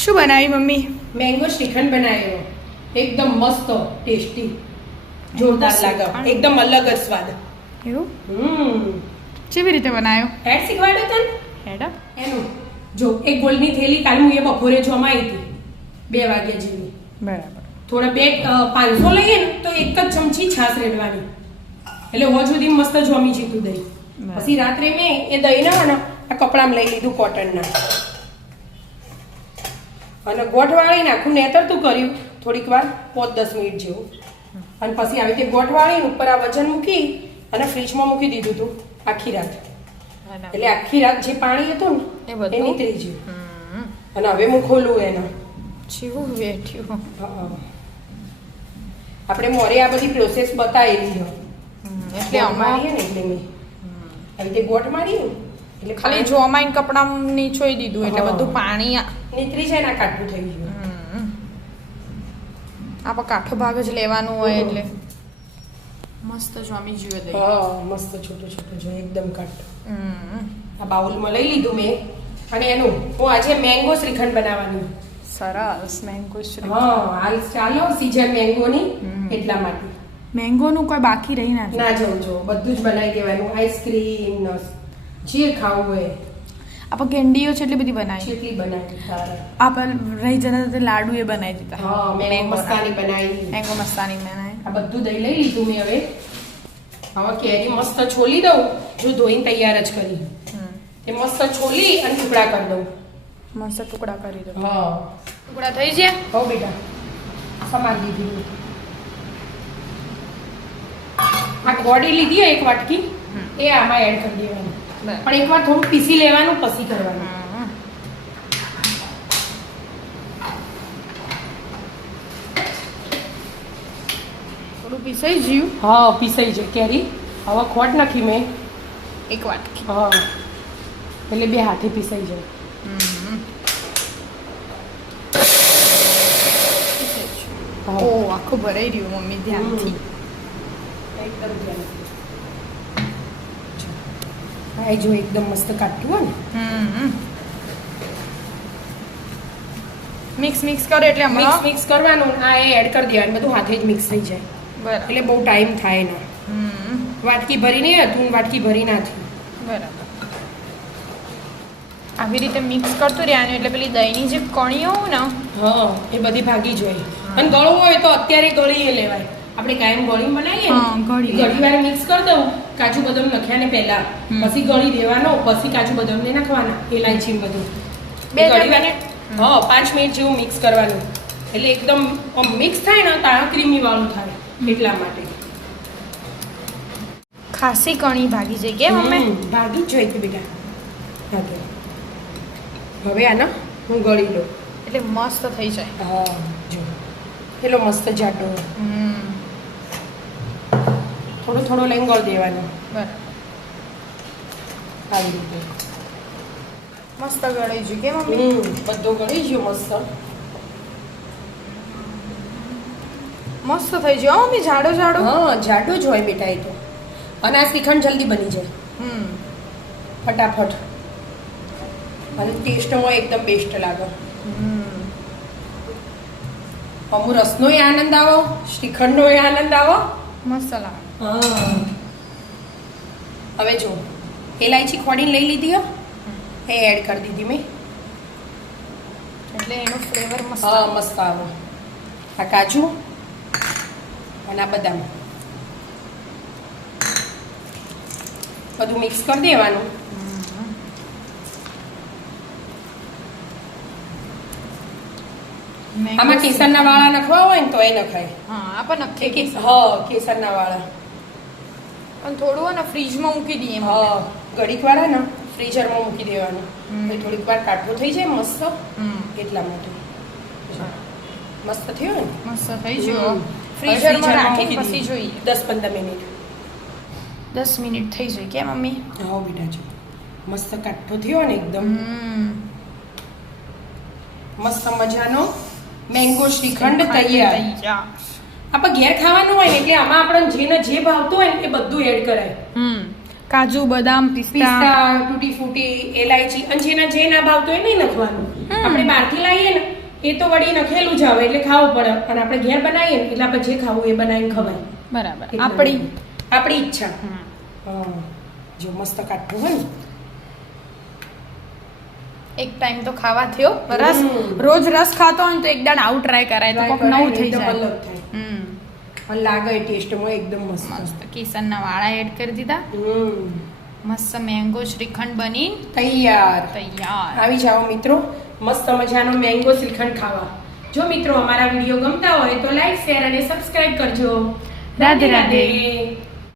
શું બનાવી mummy? Mango shrikhand બનાવ્યો, એકદમ મસ્ત ટેસ્ટી, જોરદાર લાગે, એકદમ અલગ જ સ્વાદ. એવું કેવી રીતે બનાવ્યો? હેડ શીખવાડ્યો તને હેડા એનું જો એક ગોળની થેલી કાલ હું એ બપોરે જમાઈ હતી 2 વાગ્યા જેવી. બરાબર. થોડા 500 લઈએ ને તો એક જ ચમચી છાશ રેડવાની, એટલે હોજ સુધી મસ્ત જમી જીતું દહીં. પછી રાત્રે મેં એ દહીં ના આ કપડામાં લઈ લીધું કોટનના, અને ગોઠ વાળી નાખું નેતરતું કર્યું થોડીક વાર 5-10 મિનિટ જેવું, અને પછી આવી રીતે ગોઠ વાળીને ઉપર આ વજન મૂકી અને ફ્રીજમાં મૂકી દીધું હતું આખી રાત. એટલે આખી રાત જે પાણી હતું ને એ નીકળી ગયું, અને હવે હું ખોલું એના જીવું વેઠ્યું. આપણે મોરે આ બધી પ્રોસેસ બતાવેલી છે, એટલે અમારી ને એટલે મેં આવી રીતે ગોઠ મારી એટલે ખાલી જોમાઈને કપડાં નીચોઈ દીધું એટલે બધું પાણી નીકળી જાય ને કાઠું થઈ ગયું. આપણે કાઠો ભાગ જ લેવાનું હોય એટલે મસ્ત જોમી જીવે દહીં. હા મસ્ત છોટો છોટો જો એકદમ કાઠો. આ બાઉલમાં લઈ લીધું મેં, અને એનું હું આજે મેંગો શ્રીખંડ બનાવવાની. સરસ મેંગો શ્રીખંડ. હા હાલ ચાલો સીઝન મેંગોની એટલા માટે. મેંગોનું કોઈ બાકી રહી ના ના જવું જો બધું જ બનાવી દેવાનું, આઈસ્ક્રીમ જે ખાવું હોય. આપણે કેન્ડીઓ છે એટલી બધી બનાવી, કેટલી બનાવી તારે. આપણે રહી જતા તો લાડુ એ બનાવી દીધા. હા મેંગો મસ્તાની બનાવી, મેંગો મસ્તાની બનાવી. આ બધું દહીં લઈ લીધું મેં. હવે કેરી મસ્ત છોલી દઉં, જો ધોઈને તૈયાર જ કરી એ મસ્ત છોલી અને ટુકડા કરી દઉં. મસ્ત ટુકડા કરી દો. હા ટુકડા થઈ ગયા. હો બેટા સમારી દીધી. આ ગોળી લીધી એક વાટકી, એ આમાં એડ કરી દેવાની, પણ એકવાર થોડું પીસી લેવાનું પછી કરવાનું. થોડું પીસાઈ ગયું. હા પીસાઈ જાય કેરી. હવે ખોટ નાખી મેં એક વાટકી. હા એટલે 2 હાથે પીસાઈ જાય. ઓ આખું ભરાઈ રહ્યું મમ્મી ધ્યાનથી. એકદમ ધ્યાન. હા જો એકદમ મસ્ત કાઢતું હોય ને. મિક્સ કરે એટલે મિક્સ કરવાનું, આ એ એડ કરી દેવાનું, બધું હાથે જ મિક્સ થઈ જાય. બરાબર. એટલે બહુ ટાઈમ થાય ના. વાટકી ભરી નહીં હતું, વાટકી ભરી ના થયું. બરાબર. આવી રીતે મિક્સ કરતું રહેવાનું એટલે પેલી દહીંની જે કણીઓ હોય ને હા એ બધી ભાગી જાય. અને ગળવું હોય તો અત્યારે ગળી લેવાય. આપણે કાયમ ગળી બનાવીએ ને ગળી વાર મિક્સ કરી દઉં, કાજુ બદામ નાખ્યા ને પહેલા, પછી ગળી દેવાનો, પછી કાજુ બદામ ને નાખવાના, એલાયચી બધું. 2 મિનિટ, હા 5 મિનિટ જેવું મિક્સ કરવાનું, એટલે એકદમ મિક્સ થાય ને તારા ક્રીમી વાળું થાય, એટલા માટે. ખાસી કણી ભાગી જાય કે મમ્મી? ભાગી જ જોઈએ બેટા. ભાગે. હવે આનો હું ગળી લઉં એટલે મસ્ત થઈ જાય. હા જો પેલો મસ્ત જાડો થોડો થોડો લઈને ગળી દેવાનો. બરાબર. આવી રીતે મસ્ત ગળી ગયું કે મમ્મી? બધો ગળી ગયો મસ્ત. મસ્ત થઈ ગયો મમ્મી, જાડો જાડો. હા જાડો જ હોય બેટા એ તો, અને આ શ્રીખંડ જલ્દી બની જાય ફટાફટ, અને ટેસ્ટમાં એકદમ બેસ્ટ લાગે. અમુ રસનોય આનંદ આવો, શ્રીખંડનોય આનંદ આવો, મસ્ત લાગે. હવે જો એલાયચી ખોડીને લઈ લીધી હો, એ એડ કરી દીધી મેં, એટલે એનો ફ્લેવર મસ્ત. હા મસ્ત આવે. આ કાજુ અને આ બદામ બધું મિક્સ કરી દેવાનું. આમાં કેસરના વાળા નખવા હોય ને તો એ નખાય. હા આપણે નખીએ. હા કેસરના વાળા પણ થોડું ને ફ્રીજમાં મૂકી દઈએ. હા ઘડીક વાર ને ફ્રીઝરમાં મૂકી દેવાનું, થોડીક વાર કાઢવો થઈ જાય મસ્ત, એટલા માટે. મસ્ત થયો ને? મસ્ત થઈ ગયો. ફ્રીઝરમાં રાખી પછી જોઈએ 10-15 મિનિટ. 10 મિનિટ થઈ જાય કે મમ્મી? હા બેટા જો મસ્ત કાઠો થયો ને એકદમ મસ્ત મજાનો મેંગો શ્રીખંડ તૈયાર. આપણે ઘેર ખાવાનું હોય ને એટલે આમાં આપણને જેને જે ભાવતું હોય ને એ બધું એડ કરાય. કાજુ બદામ પિસ્તા તૂટી ફૂટી એલાયચી, અને જેના જે ના ભાવતું હોય નહીં નાખવાનું, આપણે બહારથી લાવીએ ને એ તો વળી નખેલું જ આવે એટલે ખાવું પડે અને આપણે ઘેર બનાવીએ ને એટલે આપણે જે ખાવું એ બનાવીને ખવાય. બરાબર. એટલે આપણી ઈચ્છા. હા જો મસ્ત કાઢવું હોય ને એક ટાઈમ તો ખાવા થયો રસ. રોજ રસ ખાતો હોય ને તો એક દાડ આવું ટ્રાય કરાય તો કોક નવું થઈ જાય. અલગ થાય. અને લાગે ટેસ્ટમાં એકદમ મસ્ત. મસ્ત કેસરના વાળા એડ કરી દીધા. મસ્ત મેંગો શ્રીખંડ બની તૈયાર. તૈયાર. આવી જાઓ મિત્રો મસ્ત મજાનો મેંગો શ્રીખંડ ખાવા. જો મિત્રો અમારા વિડીયો ગમતા હોય તો લાઈક શેર અને સબસ્ક્રાઇબ કરજો. રાધે રાધે.